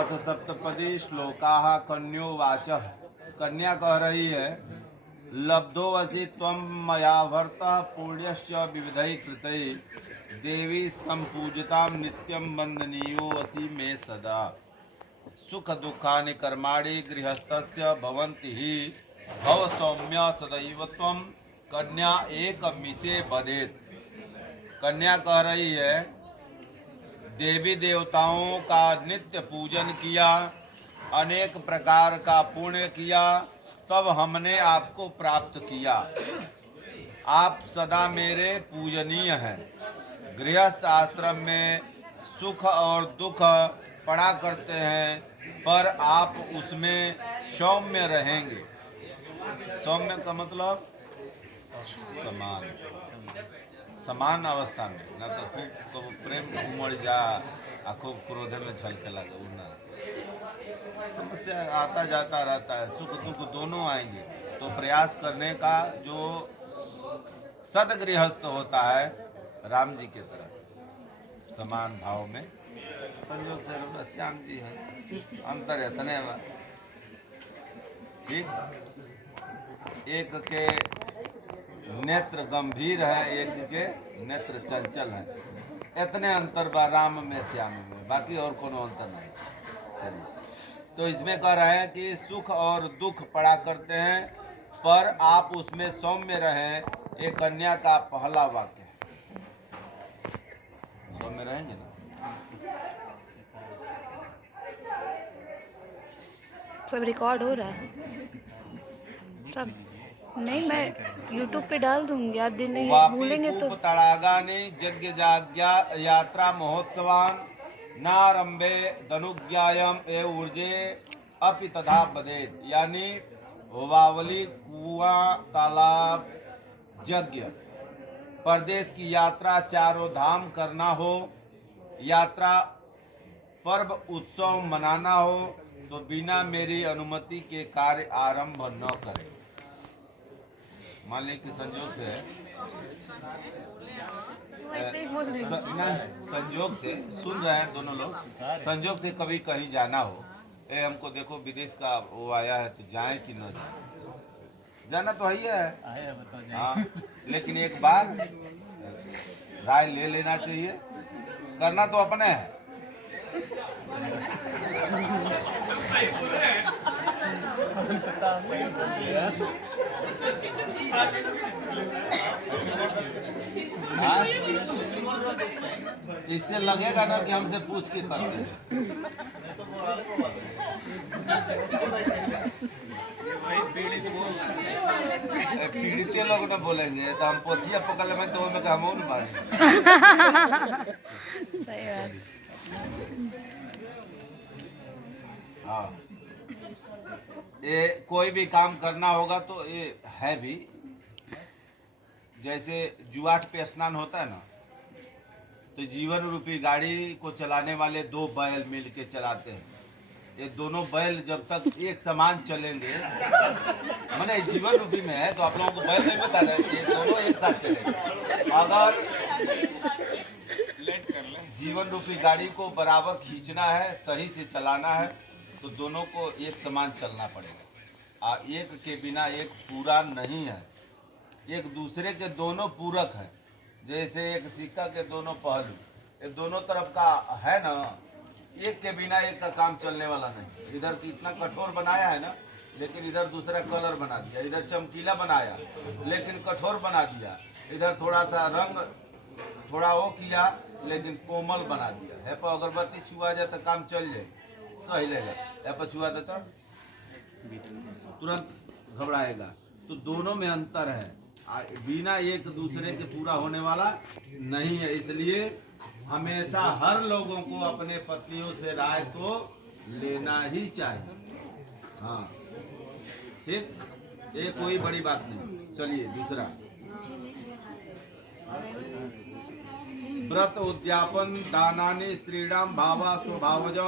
अथ सप्तपदी श्लोकाः कन्योवाचः। कन्या कह रही है, लब्धोऽसि त्वं मया भर्तः पुण्यश्च विविधैः कृतैः देवी सम्पूजितां नित्यं वन्दनीयोऽसि मे सदा। सुख दुःखानि कर्माणि गृहस्थस्य भवन्ति हि भव सौम्य सदैव त्वं कन्या एकमिषे वदेत्। कन्या कह रही है, देवी देवताओं का नित्य पूजन किया, अनेक प्रकार का पुण्य किया, तब हमने आपको प्राप्त किया। आप सदा मेरे पूजनीय हैं। गृहस्थ आश्रम में सुख और दुख पड़ा करते हैं, पर आप उसमें सौम्य रहेंगे। सौम्य का मतलब समान, समान अवस्था में, न तो खूब प्रेम उमड़ जा आ खूब क्रोध में झलके लगे, ना। समस्या आता जाता रहता है, सुख दुख दोनों आएंगे। तो प्रयास करने का जो सदगृहस्थ होता है, राम जी के तरह से समान भाव में। संयोग से श्याम जी है, अंतर इतने में ठीक। एक के नेत्र गंभीर है, एक के नेत्र चंचल है। इतने अंतर बा राम में श्याम में, बाकी और कोनो अंतर नहीं। तो इसमें कह रहे हैं कि सुख और दुख पड़ा करते हैं, पर आप उसमें सौम्य रहें। ये कन्या का पहला वाक्य है। सौम्य रहेंगे ना। सब रिकॉर्ड हो रहा है सब। नहीं, मैं YouTube पे डाल दूंगी, आप दिन भूलेंगे तो। तड़ागानि यज्ञ जाग्या यात्रा महोत्सवान नारंभे धनुज्ञायम ए ऊर्जे अपि तथा बदेत। यानी वावली, कुआं, तालाब, यज्ञ, परदेश की यात्रा, चारों धाम करना हो, यात्रा पर्व उत्सव मनाना हो, तो बिना मेरी अनुमति के कार्य आरंभ न करें। मान ली कि संयोग से संयोग से सुन रहे हैं दोनों लोग, संयोग से कभी कहीं जाना हो, हमको देखो विदेश का वो आया है, तो जाए कि न जाए। जाना तो ही है, हाँ, लेकिन एक बार राय ले लेना चाहिए। करना तो अपने है। इससे लगेगा ना कि हमसे पूछ के करते हैं। पीड़ित लोग ना बोलेंगे तो हम पोथिया पकड़ लेंगे, तो हमें हम नहीं मारेंगे। सही बात। हाँ, ये कोई भी काम करना होगा तो ये है भी। जैसे जुआट पे स्नान होता है ना, तो जीवन रूपी गाड़ी को चलाने वाले दो बैल मिल के चलाते हैं। ये दोनों बैल जब तक एक समान चलेंगे, मैंने जीवन रूपी में है, तो आप लोगों को बैल नहीं बता रहे, ये दोनों एक साथ चलेंगे। अगर जीवन रूपी गाड़ी को बराबर खींचना है, सही से चलाना है, तो दोनों को एक समान चलना पड़ेगा। एक के बिना एक पूरा नहीं है, एक दूसरे के दोनों पूरक हैं। जैसे एक सिक्का के दोनों पहलू, ये दोनों तरफ का है ना, एक के बिना एक का काम चलने वाला नहीं। इधर कितना कठोर बनाया है ना, लेकिन इधर दूसरा कलर बना दिया। इधर चमकीला बनाया लेकिन कठोर बना दिया। इधर थोड़ा सा रंग थोड़ा वो किया लेकिन कोमल बना दिया है। पर अगरबत्ती छुआ जाए तो काम चल जाए, सही लेगा। है पर छुआ देता तुरंत घबराएगा। तो दोनों में अंतर है, बिना एक दूसरे के पूरा होने वाला नहीं है। इसलिए हमेशा हर लोगों को अपने पत्नियों से राय तो लेना ही चाहिए। हाँ ठीक, ये कोई बड़ी बात नहीं। चलिए दूसरा, व्रत उद्यापन दानानि स्त्रीणाम भावा स्वभावज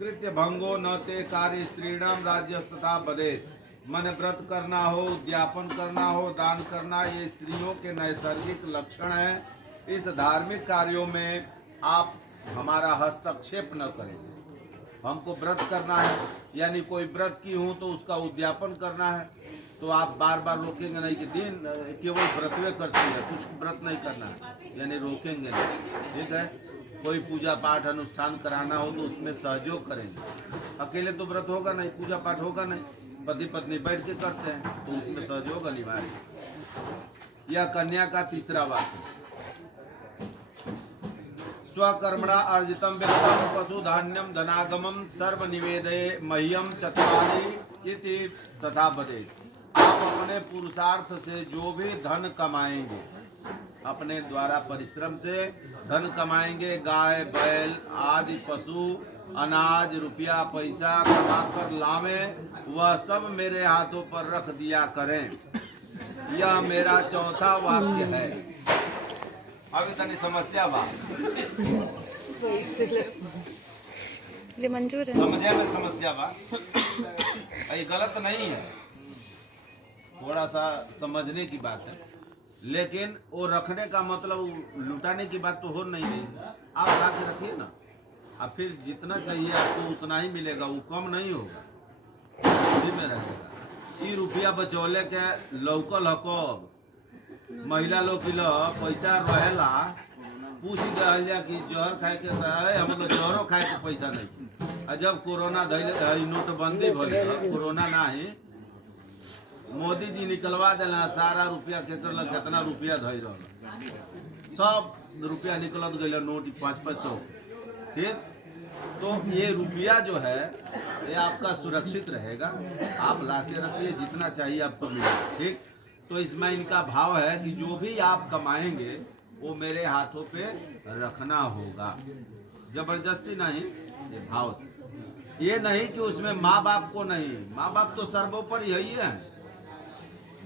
कृत्य भंगो न ते कार्य स्त्रीणाम राज्यस्तथा बदेत। मन व्रत करना हो, उद्यापन करना हो, दान करना, ये स्त्रियों के नैसर्गिक लक्षण है। इस धार्मिक कार्यों में आप हमारा हस्तक्षेप न करें। हमको व्रत करना है, यानी कोई व्रत की हूँ तो उसका उद्यापन करना है, तो आप बार बार रोकेंगे नहीं कि दिन केवल व्रतवे करती है, कुछ व्रत नहीं करना है, यानी रोकेंगे नहीं। ठीक है, कोई पूजा पाठ अनुष्ठान कराना हो तो उसमें सहयोग करेंगे। अकेले तो व्रत होगा नहीं, पूजा पाठ होगा नहीं, पति पत्नी बैठ के करते हैं तो उसमें सहयोग अनिवार्य है। यह कन्या का तीसरा वाक्य। स्वकर्मणा अर्जितम वित्तम पशु धान्यम धनागमम सर्व निवेदये मह्यम चत्वारि इति तथा बदे। आप अपने पुरुषार्थ से जो भी धन कमाएंगे, अपने द्वारा परिश्रम से धन कमाएंगे, गाय बैल आदि पशु अनाज रुपया पैसा कमा कर लावें, वह सब मेरे हाथों पर रख दिया करें। यह मेरा चौथा वाक्य है। अभी तनी समस्या बा, ये मंजूर है, समझे में समस्या बा, ये गलत नहीं है, थोड़ा सा समझने की बात है, लेकिन वो रखने का मतलब लुटाने की बात तो हो नहीं रही। आप ला के रखिए ना, अब फिर जितना चाहिए आपको उतना ही मिलेगा, वो कम नहीं होगा, उसी में रहेगा। ये रुपया बचौले के लौकल हकब महिला लोग की पैसा रहेला, पूछ दिया जा कि जहर खाए के है, हम लोग जहरों खाए के पैसा नहीं। और जब कोरोना धैल नोटबंदी भइल, कोरोना ना ही मोदी जी निकलवा दिला सारा रुपया के कर कितना रुपया धैल रहा, सब रुपया निकलत गई नोट 500। ठीक, तो ये रुपया जो है ये आपका सुरक्षित रहेगा, आप ला के रखिए, जितना चाहिए आपको मिलेगा। ठीक, तो इसमें इनका भाव है कि जो भी आप कमाएंगे वो मेरे हाथों पे रखना होगा, जबरदस्ती नहीं, ये भाव से। ये नहीं कि उसमें माँ बाप को नहीं, माँ बाप तो सर्वोपरि यही है,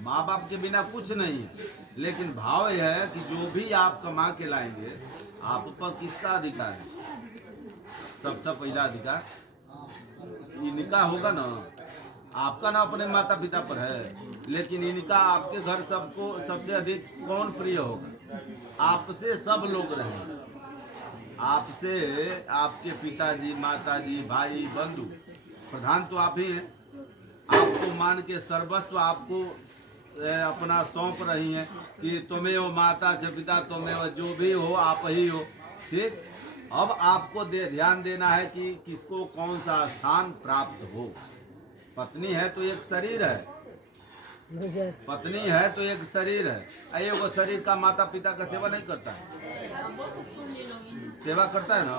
माँ बाप के बिना कुछ नहीं है, लेकिन भाव यह है कि जो भी आप कमा के लाएंगे आप पर किसका अधिकार है? सबसे पहला अधिकार इनका होगा ना, आपका ना अपने माता पिता पर है, लेकिन इनका आपके घर सबको सबसे अधिक कौन प्रिय होगा? आपसे सब लोग रहेंगे, आपसे आपके पिताजी माताजी भाई बंधु, प्रधान तो आप ही हैं। आपको मान के सर्वस्व आपको अपना सौंप रही हैं कि तुम्हें हो माता पिता, तुम्हें हो जो भी हो आप ही हो। ठीक, अब आपको ध्यान देना है कि किसको कौन सा स्थान प्राप्त हो। पत्नी है तो एक शरीर है, पत्नी है तो एक शरीर है, एगो शरीर का माता पिता का सेवा नहीं करता है, सेवा करता है ना।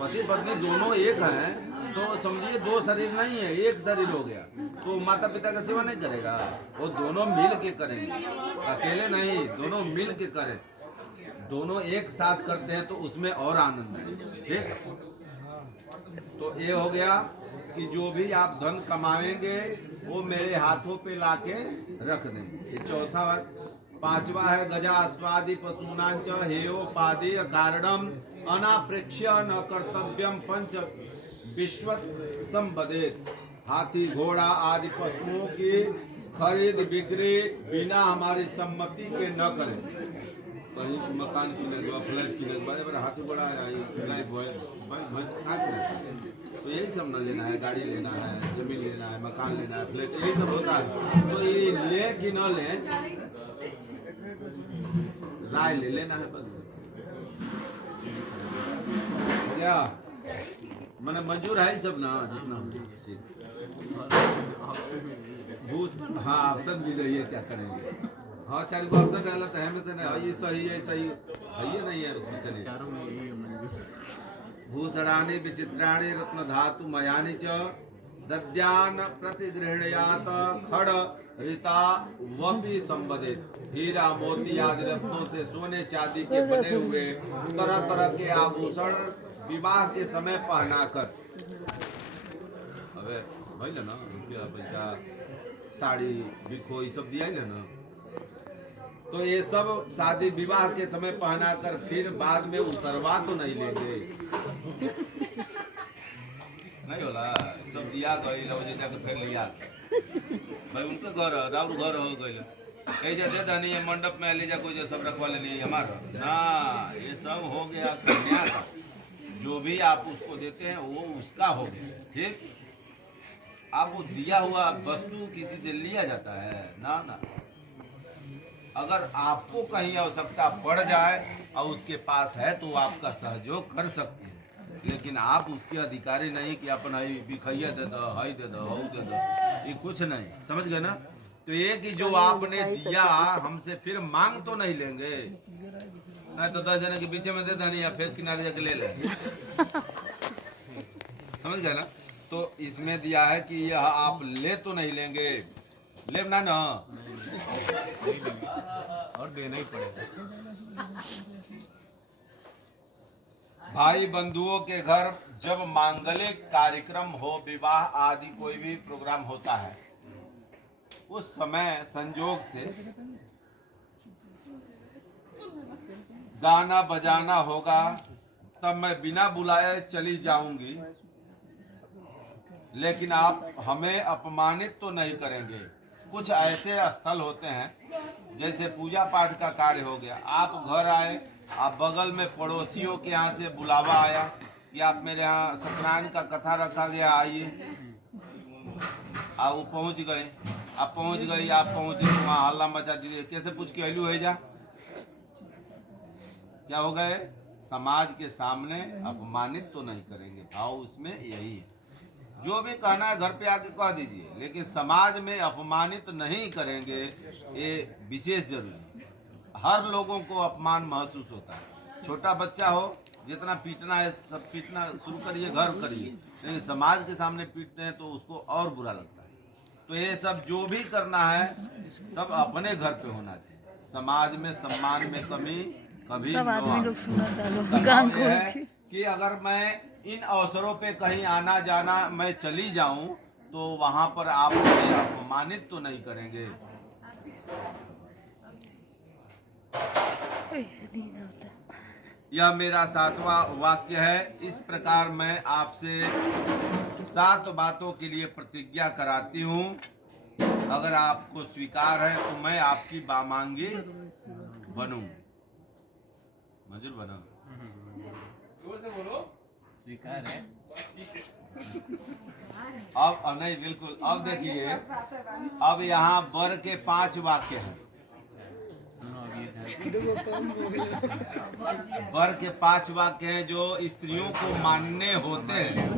पति पत्नी दोनों एक हैं तो समझिए दो शरीर नहीं है, एक शरीर हो गया, तो माता पिता का सेवा नहीं करेगा, वो दोनों मिल के करेंगे, अकेले नहीं, दोनों मिल के करें, दोनों एक साथ करते हैं तो उसमें और आनंद है। ठीक, तो ये हो गया कि जो भी आप धन कमाएंगे वो मेरे हाथों पे लाके रख दें, ये चौथा है। पांचवा है गजा स्वादि पशुनांच हेयोपादि कारणम अनाप्रेक्ष्य न कर्तव्यम पंच विश्वत संबदेत। हाथी घोड़ा आदि पशुओं की खरीद बिक्री बिना हमारी सम्मति के न करें। कहीं मकान की लगवा फ्लैट की लगवा, हाथी घोड़ा भैंस खा के, तो यही सब न लेना है, गाड़ी लेना है, जमीन लेना है, मकान लेना है, फ्लैट, यही सब होता है। तो ये ले कि न ले, राय ले लेना है बस, हो गया। मैंने मंजूर है सब ना, जितना घूस, हाँ ऑप्शन भी रही है, क्या करेंगे। हाँ 4 को ऑप्शन डाला तो हमें से नहीं, ये सही है, सही है, ये नहीं है उसमें, चलिए। भूषणानि विचित्राणि रत्न धातु मयानि च दद्यान प्रतिगृह्णात खड़ ऋता वपि संबदित। हीरा मोती आदि रत्नों से सोने चांदी के बने हुए तरह तरह के आभूषण विवाह के समय पहनाकर, अबे भाई ना रुपया पैसा साड़ी बिखो ये सब दिया ना, तो ये सब शादी विवाह के समय पहनाकर फिर बाद में उतरवा तो नहीं लेंगे, नहीं होला, सब दिया गई जाकर फिर लिया भाई उनका घर राउर घर हो गई, ऐसे दे दनी मंडप में ले जा कोई सब रखवा लेनी हमारा ना, ये सब हो गया कन्या का। जो भी आप उसको देते हैं वो उसका हो गया, ठीक। आप वो दिया हुआ वस्तु किसी से लिया जाता है ना, ना। अगर आपको कहीं आवश्यकता पड़ जाए और उसके पास है तो आपका सहयोग कर सकते हैं, लेकिन आप उसके अधिकारी नहीं कि अपन हई बिखैया दे दो, हई दे दो, हऊ दे दो, ये कुछ नहीं, समझ गए ना। तो ये कि जो आपने दिया हमसे फिर मांग तो नहीं लेंगे, नहीं तो 10 जने के पीछे में दे देनी या फिर किनारे जाके ले ले, समझ गए ना। तो इसमें दिया है कि यह आप ले तो नहीं लेंगे, ले ना ना, और देना ही पड़ेगा। भाई बंधुओं के घर जब मांगलिक कार्यक्रम हो, विवाह आदि कोई भी प्रोग्राम होता है, उस समय संजोग से गाना बजाना होगा, तब मैं बिना बुलाए चली जाऊंगी, लेकिन आप हमें अपमानित तो नहीं करेंगे। कुछ ऐसे स्थल होते हैं जैसे पूजा पाठ का कार्य हो गया, आप घर आए, आप बगल में पड़ोसियों के यहाँ से बुलावा आया कि आप मेरे यहाँ सत्यनारायण का कथा रखा गया, आइए, आप वो पहुँच गए, आप पहुँच गई, आप पहुँचे तो वहाँ हल्ला मचा दीजिए, कैसे पूछ के अलू है जा, क्या हो गए, समाज के सामने अपमानित तो नहीं करेंगे। भाव उसमें यही है, जो भी कहना है घर पे आके कह दीजिए, लेकिन समाज में अपमानित नहीं करेंगे, ये विशेष जरूरी। हर लोगों को अपमान महसूस होता है, छोटा बच्चा हो, जितना पीटना है सब पीटना शुरू करिए, घर करिए, लेकिन समाज के सामने पीटते हैं तो उसको और बुरा लगता है। तो ये सब जो भी करना है सब अपने घर पे होना चाहिए, समाज में सम्मान में कमी कभी सब न आदमी आए। लोग सुना चालू इसका कान भाव ये खोल है के। कि अगर मैं इन अवसरों पे कहीं आना जाना मैं चली जाऊं तो वहां पर आप मुझे अपमानित तो नहीं करेंगे। यह मेरा 7वां वाक्य है। इस प्रकार मैं आपसे 7 बातों के लिए प्रतिज्ञा कराती हूँ, अगर आपको स्वीकार है तो मैं आपकी बामांगी बनूं, मंजूर बना, स्वीकार है। अब नहीं बिल्कुल। अब देखिए, अब यहाँ वर के 5 वाक्य हैं, सुनो अब ये वर के 5 वाक्य हैं जो स्त्रियों को मानने होते हैं।